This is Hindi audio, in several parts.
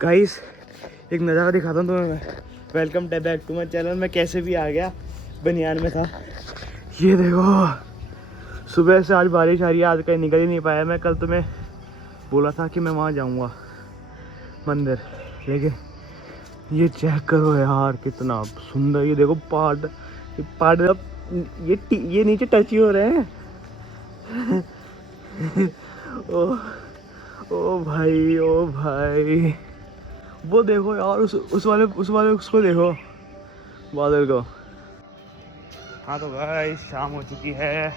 गाइस एक नज़ारा दिखाता हूँ तुम्हें। Welcome back to my channel. मैं कैसे भी आ गया, बनियान में था। ये देखो सुबह से आज बारिश आ रही है, आज कहीं निकल ही नहीं पाया। मैं कल तुम्हें बोला था कि मैं वहाँ जाऊँगा मंदिर, लेकिन ये चेक करो यार कितना सुंदर। ये देखो पहाड़ अब ये नीचे टच ही हो रहे हैं। ओ ओ भाई, ओ भाई, वो देखो यार उस वाले उसको देखो, बादल को। हाँ तो गाइस शाम हो चुकी है।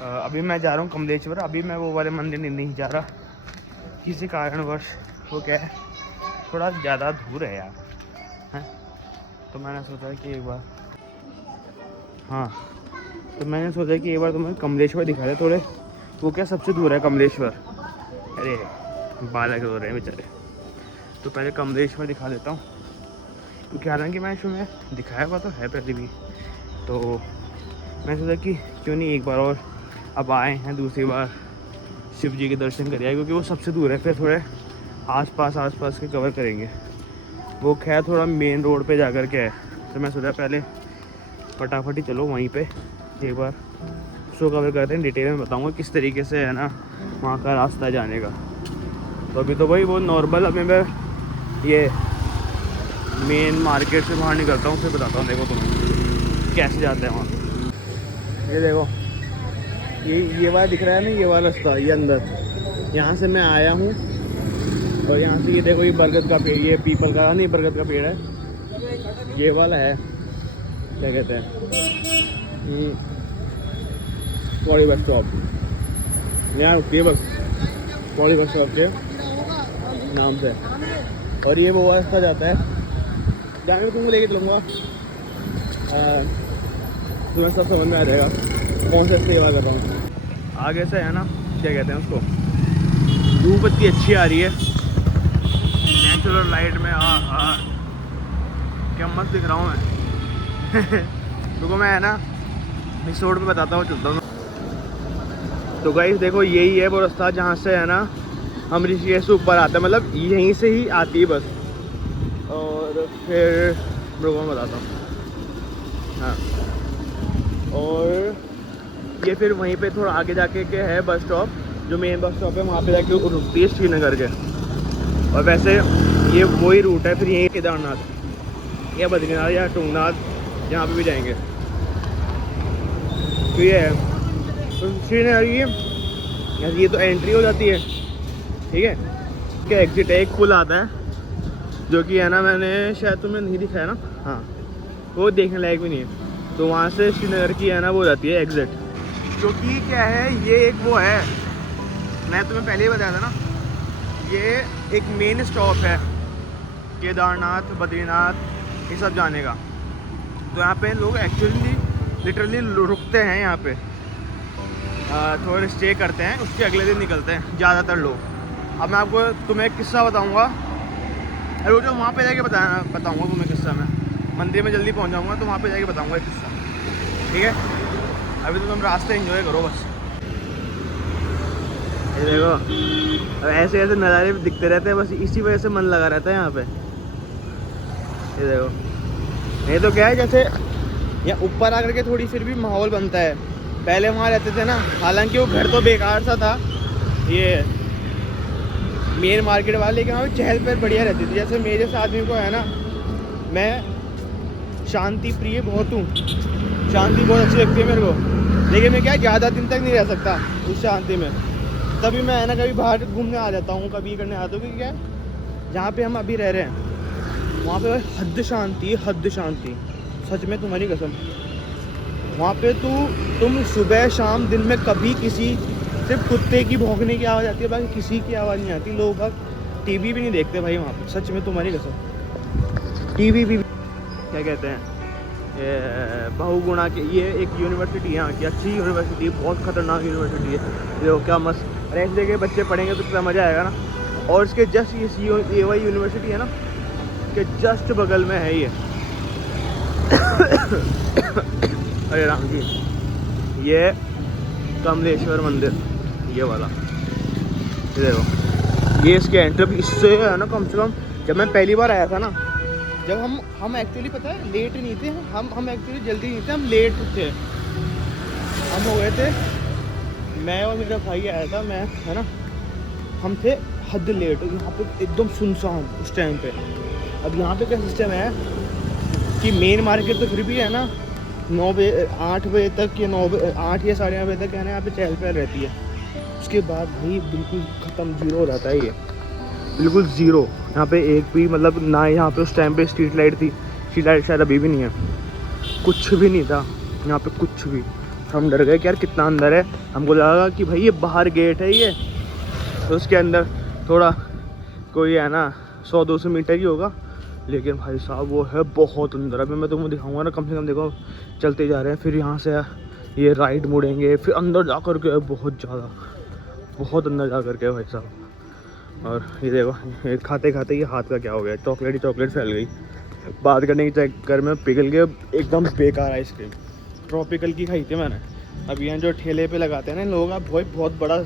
अभी मैं जा रहा हूँ कमलेश्वर। अभी मैं वो वाले मंदिर नहीं जा रहा, किसी कारणवश। वो क्या है, थोड़ा ज़्यादा दूर है यार, हैं। तो मैंने सोचा कि एक बार तुम्हें कमलेश्वर दिखा दे थोड़े। वो क्या सबसे दूर है कमलेश्वर। अरे बालक रो रहे हैं बेचारे। तो पहले कमलेश्वर दिखा देता हूँ, क्योंकि हालांकि मैं इसमें दिखाया हुआ तो है पहले भी। तो मैं सोचा कि क्यों नहीं एक बार और अब आए हैं दूसरी बार शिव जी के दर्शन करिए, क्योंकि वो सबसे दूर है। फिर थोड़े आसपास के कवर करेंगे। वो खैर थोड़ा मेन रोड पे जा कर के है, तो मैं सोचा पहले फटाफट ही चलो वहीं पे एक बार शो कवर करते हैं। डिटेल में बताऊँगा किस तरीके से है ना वहाँ का रास्ता जाने का। तो अभी तो भाई वो नॉर्मल, अभी मैं ये मेन मार्केट से बाहर निकलता हूँ, फिर बताता हूँ देखो तुम्हें कैसे जाते हैं वहाँ। ये देखो ये वाला दिख रहा है ना, ये वाला रास्ता, ये अंदर यहाँ से मैं आया हूँ। और यहाँ से ये देखो ये बरगद का पेड़, ये पीपल का नहीं बरगद का पेड़ है, ये वाला है। क्या कहते हैं, पौड़ी बस स्टॉप यहाँ रुकती है बस, पौड़ी बस स्टॉप के नाम से। और ये वो रास्ता जाता है, जाने तुमको लेके चलूँगा, तुम्हें सब समझ में आ जाएगा कौन सा सेवा कर रहा हूँ। आगे से है ना, क्या कहते हैं उसको, धूप इतनी अच्छी आ रही है नेचुरल लाइट में। क्या मस्त दिख रहा हूँ मैं। रुको मैं है ना इस रोड पे बताता हूँ, चलता हूँ। तो गाइस देखो यही है वो रास्ता जहाँ से है ना हम ऋषिकेश से ऊपर आते हैं, मतलब यहीं से ही आती है बस। और फिर रुको मैं बताता हूँ। हाँ, और ये फिर वहीं पे थोड़ा आगे जाके के है बस स्टॉप, जो मेन बस स्टॉप है वहाँ पे जाके रुकती है श्रीनगर के। और वैसे ये वही रूट है फिर यहीं केदारनाथ या बद्रीनाथ या टुंगनाथ, जहाँ पे भी जाएंगे। तो ये है तो श्रीनगर की ये तो एंट्री हो जाती है, ठीक है। क्या एग्जिट है, एक पुल आता है जो कि है ना मैंने शायद तुम्हें नहीं दिखाया ना, हाँ वो देखने लायक भी नहीं है। तो वहाँ से श्रीनगर की है ना वो जाती है एग्जिट, जो कि क्या है ये एक वो है, मैं तुम्हें पहले ही बताया था ना, ये एक मेन स्टॉप है केदारनाथ बद्रीनाथ ये सब जाने का। तो यहाँ पे लोग एक्चुअली लिटरली रुकते हैं यहाँ पे, थोड़े स्टे करते हैं, उसके अगले दिन निकलते हैं ज़्यादातर लोग। अब मैं आपको तुम्हें एक किस्सा बताऊँगा, अरे जो वहाँ पे जाके बताऊँगा तुम्हें किस्सा। मैं मंदिर में जल्दी पहुँच जाऊँगा तो वहाँ पे जाके बताऊँगा एक किस्सा, ठीक है। अभी तो तुम रास्ते एंजॉय करो बस। ये देखो अब ऐसे ऐसे नज़ारे दिखते रहते हैं, बस इसी वजह से मन लगा रहता है यहाँ पे। ये देखो नहीं तो क्या है, जैसे यहाँ ऊपर आकर के थोड़ी फिर भी माहौल बनता है। पहले वहाँ रहते थे ना, हालांकि वो घर तो बेकार सा था ये मेन मार्केट वाले, लेकिन वहाँ चहल पहल बढ़िया रहती थी। जैसे मेरे जैसे आदमी को है ना, मैं शांति प्रिय बहुत हूँ, शांति बहुत अच्छी लगती है मेरे को, लेकिन मैं क्या ज़्यादा दिन तक नहीं रह सकता इस शांति में। तभी मैं है ना कभी बाहर घूमने आ जाता हूँ, कभी करने आता हूँ, क्योंकि क्या जहाँ पे हम अभी रह रहे हैं वहाँ पे हद शांति, हद शांति, सच में तुम्हारी कसम। वहाँ पे तुम सुबह शाम दिन में कभी किसी, सिर्फ कुत्ते की भौंकने की आवाज़ आती है, बाकी किसी की आवाज़ नहीं आती। लोग टीवी भी नहीं देखते भाई वहाँ पे, सच में तुम्हारी कसम। टीवी भी क्या कहते हैं ये बहुगुणा के, ये एक यूनिवर्सिटी है यहाँ की, अच्छी यूनिवर्सिटी है, बहुत खतरनाक यूनिवर्सिटी है। देखो क्या मस्त, अरे ऐसे देखे बच्चे पढ़ेंगे तो कितना मज़ा आएगा ना। और इसके जस्ट ये वही यूनिवर्सिटी है ना के जस्ट बगल में है ये अरे राम जी, ये कमलेश्वर मंदिर, ये वाला, ये देखो ये इसके एंट्री, इससे है ना कम से कम जब मैं पहली बार आया था ना, जब हम एक्चुअली पता है लेट नहीं थे, हम एक्चुअली जल्दी नहीं थे, हम लेट थे। हम हो गए थे, मैं और मेरा भाई आया था, मैं है ना, हम थे हद लेट। यहाँ पे एकदम सुनसान उस टाइम पे। अब यहाँ पे क्या सिस्टम है कि मेन मार्केट तो फिर भी है ना 9 बजे 8 बजे तक या 9 बजे 8 या 8:30 बजे तक है ना यहाँ पे चहल पहल रहती है। उसके बाद भाई बिल्कुल ख़त्म, जीरो हो जाता है ये, बिल्कुल ज़ीरो। यहाँ पे एक भी मतलब ना, यहाँ पे उस टाइम पे स्ट्रीट लाइट थी, स्ट्रीट लाइट शायद अभी भी नहीं है, कुछ भी नहीं था यहाँ पे, कुछ भी। हम डर गए कि यार कितना अंदर है, हमको लगा कि भाई ये बाहर गेट है ये, तो उसके अंदर थोड़ा कोई है ना 100-200 मीटर ही होगा, लेकिन भाई साहब वो है बहुत अंदर। अभी मैं तुमको दिखाऊंगा ना, कम से कम देखो चलते जा रहे हैं, फिर यहाँ से ये राइट मुड़ेंगे, फिर अंदर जा कर के बहुत ज़्यादा, बहुत अंदर जा कर के भाई साहब। और ये देखो, ये खाते खाते ये हाथ का क्या हो गया, चॉकलेट ही चॉकलेट फैल गई। बात करने के चक्कर में पिघल गए एकदम बेकार आइसक्रीम। ट्रॉपिकल की खाई थी मैंने। अब यहाँ जो ठेले पे लगाते हैं ना इन लोगों का बहुत बड़ा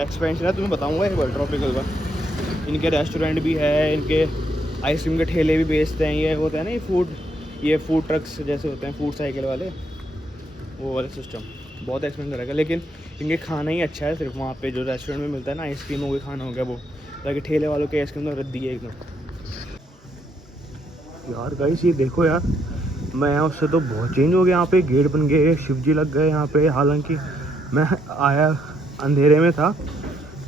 एक्सपेंशन है, तुम्हें बताऊँगा एक बार ट्रॉपिकल का। इनके रेस्टोरेंट भी है, इनके आइसक्रीम के ठेले भी बेचते हैं, ये होता है ना ये फूड ट्रक्स जैसे होते हैं, फूड साइकिल वाले, वो वाला सिस्टम बहुत एक्सपेंसिव रहेगा। लेकिन इनके खाना ही अच्छा है, सिर्फ वहाँ पे जो रेस्टोरेंट में मिलता है ना आइसक्रीम हो गया, खाना हो गया वो, ताकि ठेले वालों के आइसक्रीम तो रद्दी है एकदम। यार गाइस ये देखो यार, मैं यहाँ उससे तो बहुत चेंज हो गया। यहाँ पे गेट बन गए, शिव जी लग गए यहाँ पे। हालांकि मैं आया अंधेरे में था,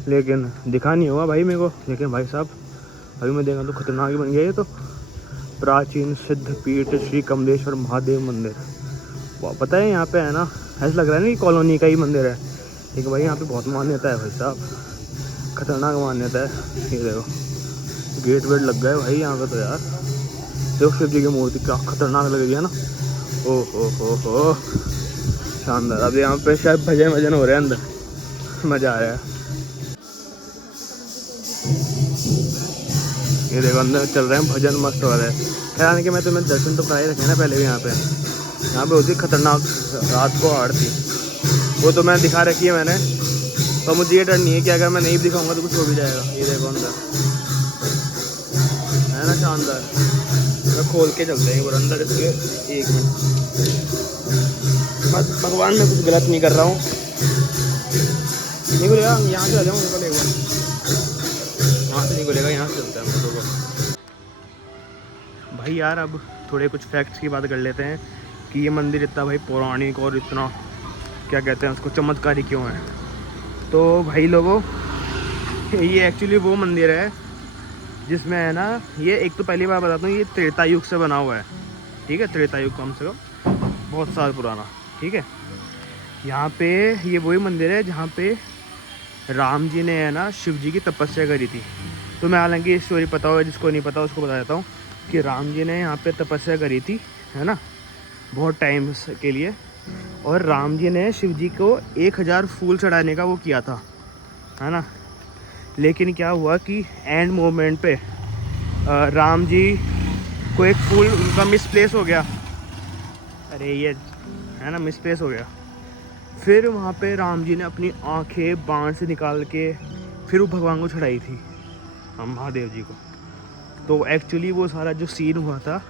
लेकिन दिखा नहीं होगा भाई मेरे को, लेकिन भाई साहब अभी मैं देखा तो खतरनाक ही बन गया ये तो। प्राचीन सिद्ध पीठ श्री कमलेश्वर महादेव मंदिर, वो पता है यहाँ पे है ना, ऐसा लग रहा है ना कि कॉलोनी का ही मंदिर है, लेकिन भाई यहाँ पे बहुत मान्यता है भाई साहब, खतरनाक मान्यता है। ये देखो गेट वेट लग गए भाई यहाँ पे तो यार। देखो शिव जी की मूर्ति क्या खतरनाक लग रही है ना, ओ हो शानदार। अब यहाँ पे शायद भजन हो रहे हैं अंदर, मज़ा आ रहा है। ये देखो अंदर चल रहे हैं भजन, मस्त हो रहा है। खैर आने के मैं तुम्हें दर्शन तो कराए रखे ना पहले भी। यहाँ पे होती खतरनाक रात को आरती, वो तो मैं दिखा रखी है मैंने, तो मुझे ये डर नहीं है कि अगर मैं नहीं दिखाऊंगा तो कुछ हो भी जाएगा। ये देखो अंदर है ना शानदार। मैं खोल के चलते हैं अंदर इसके, 1 मिनट। बस भगवान मैं कुछ गलत नहीं कर रहा हूँ, नहीं बोलेगा यहाँ से आ जाऊँ, निकल एक बार वहाँ से नहीं बोलेगा, यहाँ से चलता है हम लोगों को। भाई यार अब थोड़े कुछ फैक्ट्स की बात कर लेते हैं कि ये मंदिर इतना भाई पौराणिक और इतना क्या कहते हैं उसको चमत्कारी क्यों है। तो भाई लोगों ये एक्चुअली वो मंदिर है जिसमें है ना, ये एक तो पहली बार बताता हूँ, ये त्रेता युग से बना हुआ है, ठीक है, त्रेता युग कम से कम बहुत साल पुराना, ठीक है। यहाँ पे ये वही मंदिर है जहाँ पे राम जी ने है ना शिव जी की तपस्या करी थी। तो मैं हालांकि स्टोरी पता होगा, जिसको नहीं पता उसको बता देता हूँ कि राम जी ने यहाँ पे तपस्या करी थी, है ना, बहुत टाइम के लिए। और राम जी ने शिव जी को 1000 फूल चढ़ाने का वो किया था, है ना। लेकिन क्या हुआ कि एंड मोमेंट पे राम जी को एक फूल उनका मिसप्लेस हो गया, अरे ये है ना मिसप्लेस हो गया। फिर वहाँ पे राम जी ने अपनी आंखें बाण से निकाल के फिर वो भगवान को चढ़ाई थी, महादेव जी को। तो एक्चुअली वो सारा जो सीन हुआ था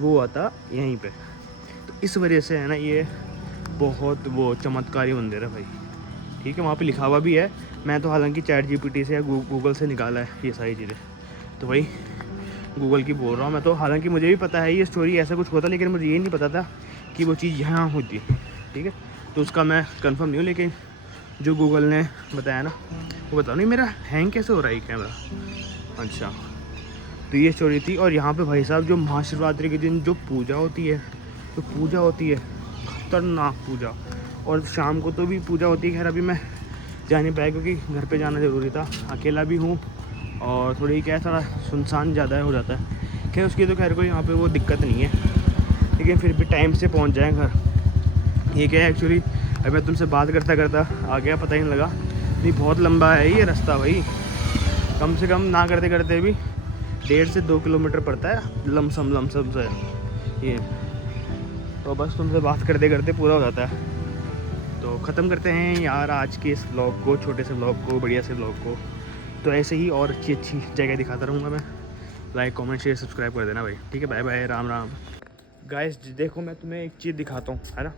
वो हुआ था यहीं पे। तो इस वजह से है ना ये बहुत वो चमत्कारी मंदिर है भाई, ठीक है। वहाँ पे लिखा हुआ भी है, मैं तो हालांकि चैट जीपीटी से या गूगल से निकाला है ये सारी चीज़ें, तो भाई गूगल की बोल रहा हूँ मैं तो। हालांकि मुझे भी पता है ये स्टोरी ऐसा कुछ होता, लेकिन मुझे ये नहीं पता था कि वो चीज़ यहाँ होती, ठीक है। तो उसका मैं कंफर्म नहीं हूँ, लेकिन जो गूगल ने बताया ना वो बताओ। नहीं मेरा हैंग कैसे हो रहा है कैमरा, अच्छा। तो ये स्टोरी थी। और यहाँ पे भाई साहब जो महाशिवरात्रि के दिन जो पूजा होती है, तो पूजा होती है खतरनाक पूजा, और शाम को तो भी पूजा होती है। खैर अभी मैं जा नहीं पाया क्योंकि घर पे जाना ज़रूरी था, अकेला भी हूँ और थोड़ी क्या थोड़ा सुनसान ज़्यादा हो जाता है। खैर उसकी तो खैर कोई यहाँ पे वो दिक्कत नहीं है, लेकिन फिर भी टाइम से पहुँच जाएँ घर। ये क्या है एक्चुअली, अभी मैं तुमसे बात करता करता आ गया, पता ही नहीं लगा। नहीं बहुत लंबा है ये रास्ता भाई, कम से कम ना करते करते भी 1.5 से 2 किलोमीटर पड़ता है लमसम से ये। तो बस तुमसे बात करते करते पूरा हो जाता है। तो ख़त्म करते हैं यार आज के इस व्लॉग को, छोटे से व्लॉग को, बढ़िया से व्लॉग को। तो ऐसे ही और अच्छी अच्छी जगह दिखाता रहूँगा मैं। लाइक कमेंट शेयर सब्सक्राइब कर देना भाई, ठीक है। Bye bye, Ram Ram. Guys देखो मैं तुम्हें एक चीज़ दिखाता हूँ, है ना,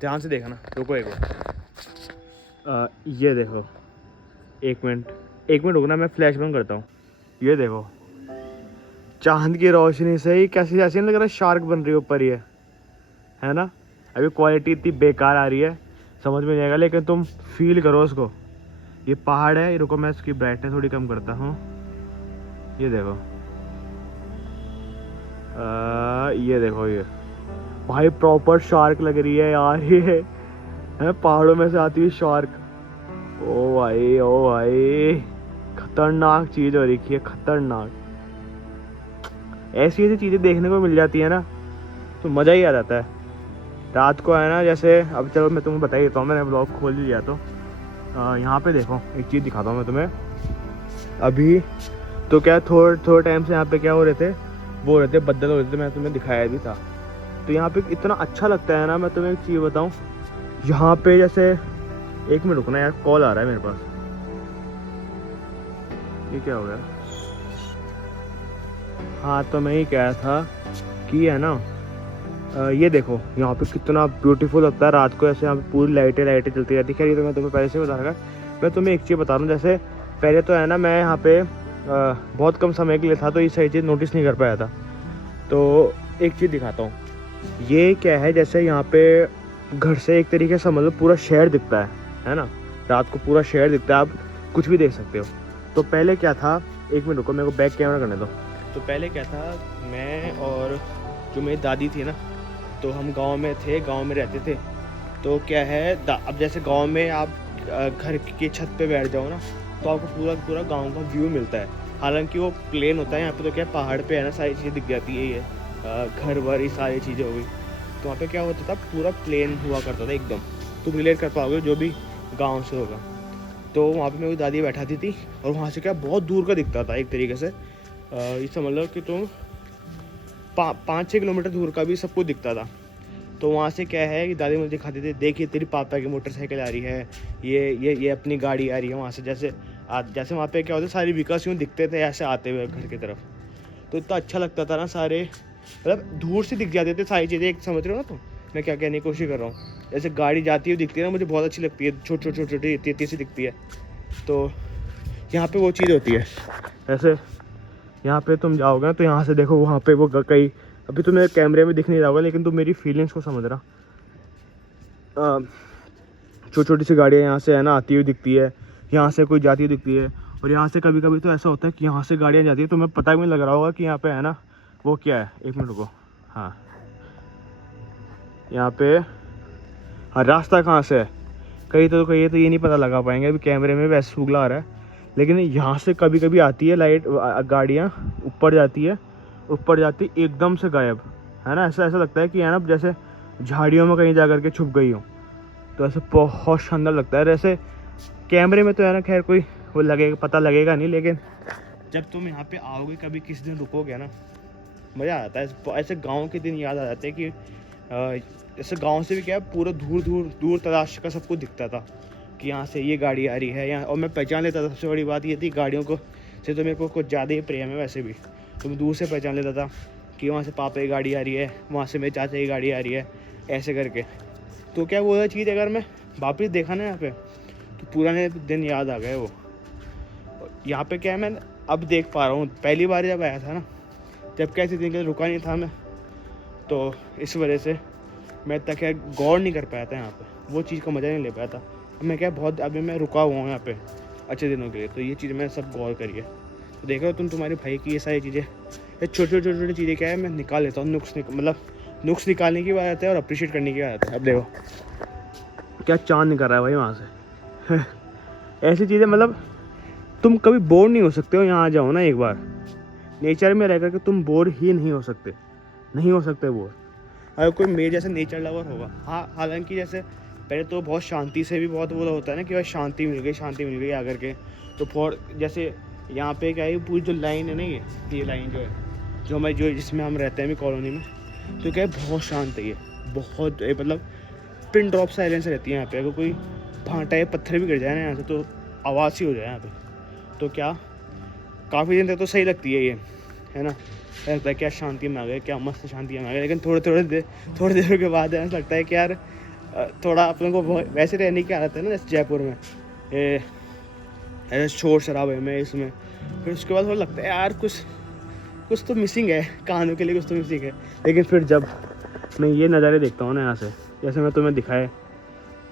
ध्यान से देखना। रुको एक बार, ये देखो, एक मिनट रुकना, मैं फ्लैश बंद करता हूँ। ये देखो चांद की रोशनी से ही कैसी ऐसे लग रहा है शार्क बन रही है ऊपर, ये है ना। अभी क्वालिटी इतनी बेकार आ रही है, समझ में नहीं आएगा, लेकिन तुम फील करो उसको। ये पहाड़ है, रुको मैं इसकी ब्राइटनेस थोड़ी कम करता हूँ। ये देखो, ये देखो, ये भाई प्रॉपर शार्क लग रही है यार, ये है पहाड़ों में से आती हुई शार्क। ओ भाई खतरनाक चीज़ हो रखी है, खतरनाक। ऐसी चीज़ें देखने को मिल जाती है ना तो मज़ा ही आ जाता है। रात को है ना, जैसे अब चलो मैं तुम्हें बता ही देता हूँ, मैंने ब्लॉग खोल लिया तो यहाँ पे देखो एक चीज़ दिखाता हूँ मैं तुम्हें। अभी तो क्या थोड़े टाइम से यहाँ पे क्या हो रहे थे, वो हो रहे थे बदल हो रहे थे, मैं तुम्हें दिखाया भी था। तो यहाँ पे इतना अच्छा लगता है ना, मैं तुम्हें एक चीज़ बताऊँ, यहाँ पे जैसे, एक मिनट रुकना यार, कॉल आ रहा है मेरे पास। ये क्या हो गया? हाँ तो मैं ही कह रहा था कि है ना, ये देखो यहाँ पे कितना ब्यूटीफुल लगता है रात को, ऐसे यहाँ पे पूरी लाइटें चलती रहती है। खैर ये तो मैं तुम्हें पहले से बता रहा, मैं तुम्हें एक चीज़ बता रहा हूँ। जैसे पहले तो है ना, मैं यहाँ पे बहुत कम समय के लिए था तो ये सही चीज़ नोटिस नहीं कर पाया था। तो एक चीज़ दिखाता हूँ, ये क्या है, जैसे यहाँ पे घर से एक तरीके से मतलब पूरा शहर दिखता है ना, रात को पूरा शहर दिखता है, आप कुछ भी देख सकते हो। तो पहले क्या था, एक मिनट रुको मेरे को बैक कैमरा करने दो। तो पहले क्या था, मैं और जो मेरी दादी थी ना, तो हम गांव में थे, गांव में रहते थे। तो क्या है, अब जैसे गांव में आप घर की छत पे बैठ जाओ ना, तो आपको पूरा गांव का व्यू मिलता है। हालांकि वो प्लेन होता है, यहाँ पे तो क्या पहाड़ पे है ना, सारी चीज़ें दिख जाती है, ये घर वर ये सारी चीज़ें हो गई। तो वहाँ पे क्या होता था, पूरा प्लेन हुआ करता था एकदम। तुम रिलेट कर पाओगे जो भी गाँव से होगा। तो वहाँ पे मेरी दादी बैठाती थी और वहाँ से क्या बहुत दूर का दिखता था एक तरीके से। ये समझ लो कि तुम 5-6 किलोमीटर दूर का भी सब कुछ दिखता था। तो वहाँ से क्या है कि दादी मुझे दिखाते थे, देखिए तेरी पापा की मोटरसाइकिल आ रही है, ये अपनी गाड़ी आ रही है वहाँ से। जैसे वहाँ पे क्या होता है, सारी व्हीकल्स यूँ दिखते थे ऐसे आते हुए घर की तरफ। तो इतना अच्छा लगता था ना, सारे मतलब दूर से दिख जाते थे सारी चीज़ें। एक समझ रहे हो ना तुम मैं क्या कहने की कोशिश कर रहा हूँ। जैसे गाड़ी जाती हुई दिखती है ना, मुझे बहुत अच्छी लगती है, छोटी इतनी सी दिखती है। तो यहाँ पे वो चीज़ होती है, ऐसे यहाँ पे तुम जाओगे ना तो यहाँ से देखो, वहाँ पे वो कई, अभी तो मेरे कैमरे में दिख नहीं रहा होगा, लेकिन तुम मेरी फीलिंग्स को समझ रहा। छोटी सी गाड़ियाँ यहाँ से है ना आती हुई दिखती है, यहाँ से कोई जाती हुई दिखती है। और यहाँ से कभी कभी तो ऐसा होता है कि यहाँ से गाड़ियाँ जाती है, तो मैं पता भी नहीं लग रहा होगा कि यहाँ पे है ना वो क्या है। एक मिनट रुको, हाँ यहाँ पे, हाँ रास्ता कहाँ से है, कहीं तो ये नहीं पता लगा पाएंगे, अभी कैमरे में वैसे उगला आ रहा है। लेकिन यहाँ से कभी कभी आती है लाइट, गाड़ियाँ ऊपर जाती एकदम से गायब, है ना। ऐसा लगता है कि है ना जैसे झाड़ियों में कहीं जा कर के छुप गई हो। तो ऐसे बहुत शानदार लगता है। ऐसे कैमरे में तो है ना खैर कोई वो लगेगा, पता लगेगा नहीं, लेकिन जब तुम यहाँ पे आओगे कभी किसी दिन रुकोगे ना, मज़ा आता है। ऐसे गाँव के दिन याद आ जाते हैं कि जैसे गाँव से भी क्या पूरा दूर तलाश का सब कुछ दिखता था कि यहाँ से ये गाड़ी आ रही है यहाँ, और मैं पहचान लेता था। सबसे बड़ी बात ये थी, गाड़ियों को से तो मेरे को कुछ ज़्यादा ही प्रेम है वैसे भी, तो मैं दूर से पहचान लेता था कि वहाँ से पापा की गाड़ी आ रही है, वहाँ से मेरे चाचा की गाड़ी आ रही है, ऐसे करके। तो क्या वो चीज़ अगर मैं वापस देखा ना यहाँ पे, तो पुराने दिन याद आ गए वो। यहाँ पे क्या है, मैं अब देख पा रहा हूँ, पहली बार जब आया था ना, जब कैसे दिन के रुका नहीं था मैं, तो इस वजह से मैं तक क्या गौर नहीं कर पाया था यहाँ पे, वो चीज़ का मज़ा नहीं ले पाया था। अब मैं क्या बहुत अभी मैं रुका हुआ हूँ यहाँ पे अच्छे दिनों के लिए, तो ये चीज़ मैं सब गौर करिए। तो देख रहे हो तुम, तुम्हारे भाई की ये सारी चीज़ें, ये छोटी चीज़ें क्या है मैं निकाल लेता हूँ, नुक्स निकालने की बात है और अप्रिशिएट करने की बात है। अब देखो क्या चांद निकल रहा है भाई वहाँ से ऐसी चीज़ें, मतलब तुम कभी बोर नहीं हो सकते हो। यहाँ आ जाओ ना एक बार, नेचर में रह करके तुम बोर ही नहीं हो सकते बोर, अगर कोई मेरे जैसे नेचर लवर होगा। हाँ हालांकि जैसे पहले तो बहुत शांति से भी बहुत वो होता है ना कि भाई शांति मिल गई आकर के। तो फॉर जैसे यहाँ पे क्या है, पूरी जो लाइन है ना, ये लाइन जो है जो हमारी जिसमें हम रहते हैं अभी कॉलोनी में, तो क्या है बहुत शांत है ये, बहुत मतलब पिन ड्रॉप साइलेंस रहती है यहाँ पे। अगर कोई भांटा या पत्थर भी गिर जाए ना यहाँ से तो आवाज़ ही हो जाए यहाँ पे। तो क्या काफ़ी दिन तक तो सही लगती है ये, है ना, लगता है क्या शांति में आ गए, क्या मस्त शांति में आ गए। लेकिन थोड़ी देर के बाद ऐसा लगता है कि यार थोड़ा अपने को वैसे रहने की आदत है ना, जैसे जयपुर में ऐसे शोर शराबे में इसमें, फिर उसके बाद थोड़ा लगता है यार कुछ तो मिसिंग है, कानों के लिए कुछ तो मिसिंग है। लेकिन फिर जब मैं ये नज़ारे देखता हूँ ना यहाँ से, जैसे मैं तुम्हें दिखाए,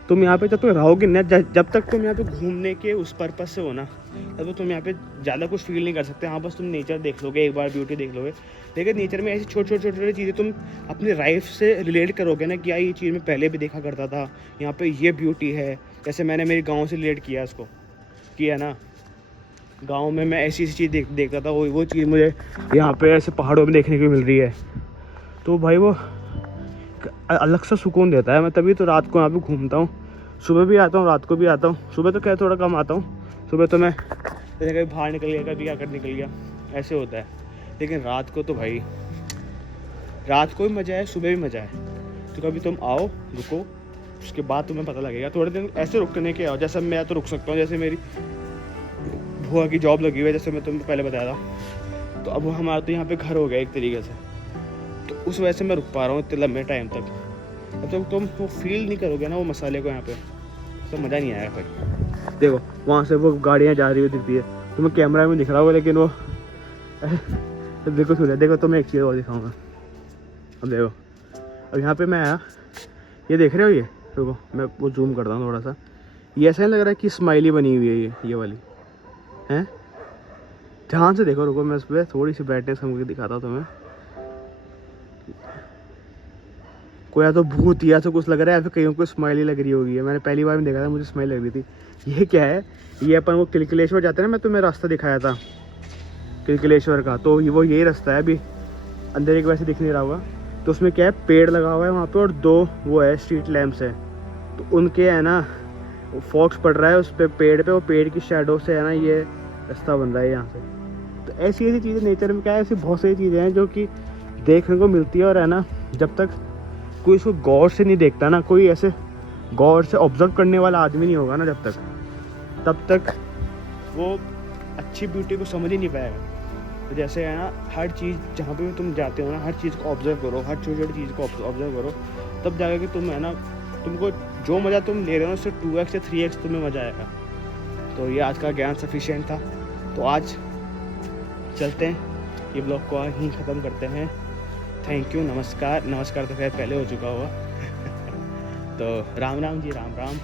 तुम यहाँ पे जब तक रहोगे ना, जब तक तुम यहाँ पे घूमने के उस पर्पज़ से हो ना, तब तो तुम यहाँ पे ज़्यादा कुछ फील नहीं कर सकते। हाँ बस तुम नेचर देख लोगे, एक बार ब्यूटी देख लोगे। लेकिन नेचर में ऐसी छोटी चीज़ें तुम अपनी लाइफ से रिलेट करोगे ना कि यार ये चीज़ मैं पहले भी देखा करता था, यहाँ पे ये ब्यूटी है। जैसे मैंने मेरे गाँव से रिलेट किया इसको, किया ना, गाँव में मैं ऐसी चीज़ देखता था, वो चीज़ मुझे यहाँ पे ऐसे पहाड़ों में देखने को मिल रही है। तो भाई वो अलग सा सुकून देता है। मैं तभी तो रात को यहाँ पे घूमता हूँ, सुबह भी आता हूँ, रात को भी आता हूँ। सुबह तो क्या थोड़ा कम आता हूँ, सुबह तो मैं जैसे कभी बाहर निकल गया, कभी क्या कर निकल गया, ऐसे होता है। लेकिन रात को तो भाई, रात को भी मज़ा है, सुबह भी मज़ा है। तो कभी तुम आओ, रुको, उसके बाद तुम्हें पता लगेगा। थोड़े दिन ऐसे रुकने के आओ, जैसे मैं तो रुक सकता हूँ, जैसे मेरी भुआ की जॉब लगी हुई है, जैसे मैं तुम्हें पहले बताया था। तो अब हमारा तो यहाँ पे घर हो गया एक तरीके से, तो उस वजह से मैं रुक पा रहा हूँ इतने लंबे टाइम तक। अब तक तुम वो फील नहीं करोगे ना वो मसाले को यहाँ पे, तो मज़ा नहीं आएगा फिर। देखो वहाँ से वो गाड़ियाँ जा रही हुई दिखती है, तुम्हें कैमरा में दिख रहा होगा, लेकिन वो देखो सुन, देखो तुम्हें एक चीज़ और दिखाऊंगा। अब देखो, अब यहाँ पे मैं आया, ये देख रहे हो, ये देखो मैं वो जूम करता हूँ थोड़ा सा, ये ऐसा नहीं लग रहा है कि स्माइली बनी हुई है ये वाली हैं। ध्यान से देखो, रुको मैं इस पर थोड़ी सी ब्राइटनेस कम दिखाता हूँ तुम्हें। कोई या तो भूत या तो कुछ लग रहा है, या फिर कईयों को स्माइली लग रही होगी। मैंने पहली बार में देखा था, मुझे स्माइल लग रही थी। ये क्या है, ये अपन वो किलकिलेश्वर जाते हैं ना, मैं तुम्हें रास्ता दिखाया था किलकिलेश्वर का, तो वो यही रास्ता है। अभी अंदर एक वैसे दिख नहीं रहा होगा, तो उसमें क्या है, पेड़ लगा हुआ है वहाँ पे, और 2 वो है स्ट्रीट लैम्प्स है, तो उनके है ना फॉक्स पड़ रहा है उस पर, पेड़ पे, वो पेड़ की शैडो से है ना ये रास्ता बन रहा है यहाँ से। तो ऐसी चीज़ें नेचर में क्या है, ऐसी बहुत सारी चीज़ें हैं जो कि देखने को मिलती है। और है ना, जब तक कोई इसको गौर से नहीं देखता ना, कोई ऐसे गौर से ऑब्जर्व करने वाला आदमी नहीं होगा ना जब तक, तब तक वो अच्छी ब्यूटी को समझ ही नहीं पाएगा। तो जैसे है ना, हर चीज़ जहाँ पे भी तुम जाते हो ना, हर चीज़ को ऑब्जर्व करो, हर छोटी चीज़ को ऑब्जर्व करो, तब जाकर कि तुम है ना, तुमको जो मज़ा तुम ले रहे हो उससे 2x या 3x तुम्हें मज़ा आएगा। तो ये आज का ज्ञान सफिशिएंट था, तो आज चलते हैं, ये ब्लॉग को यहीं ख़त्म करते हैं। थैंक यू, नमस्कार तो खैर पहले हो चुका हुआ तो राम राम जी, राम राम।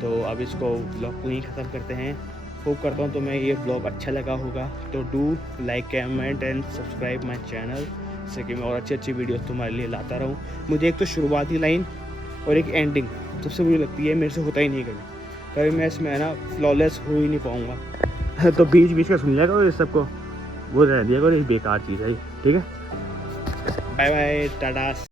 तो अब इसको ब्लॉग को यहीं ख़त्म करते हैं। होप करता हूँ तुम्हें ये ब्लॉग अच्छा लगा होगा, तो do like, comment and subscribe my channel, जिससे कि मैं और अच्छी वीडियोस तुम्हारे लिए लाता रहूँ। मुझे एक तो शुरुआती लाइन और एक एंडिंग सबसे बुरी लगती है, मेरे से होता ही नहीं कभी मैं इसमें है ना फ्लॉलेस हो ही नहीं पाऊँगा तो बीच का सुन जाएगा और इस सबको वो रह दिया, और ये बेकार चीज़ है, ठीक है। Bye bye, Tata.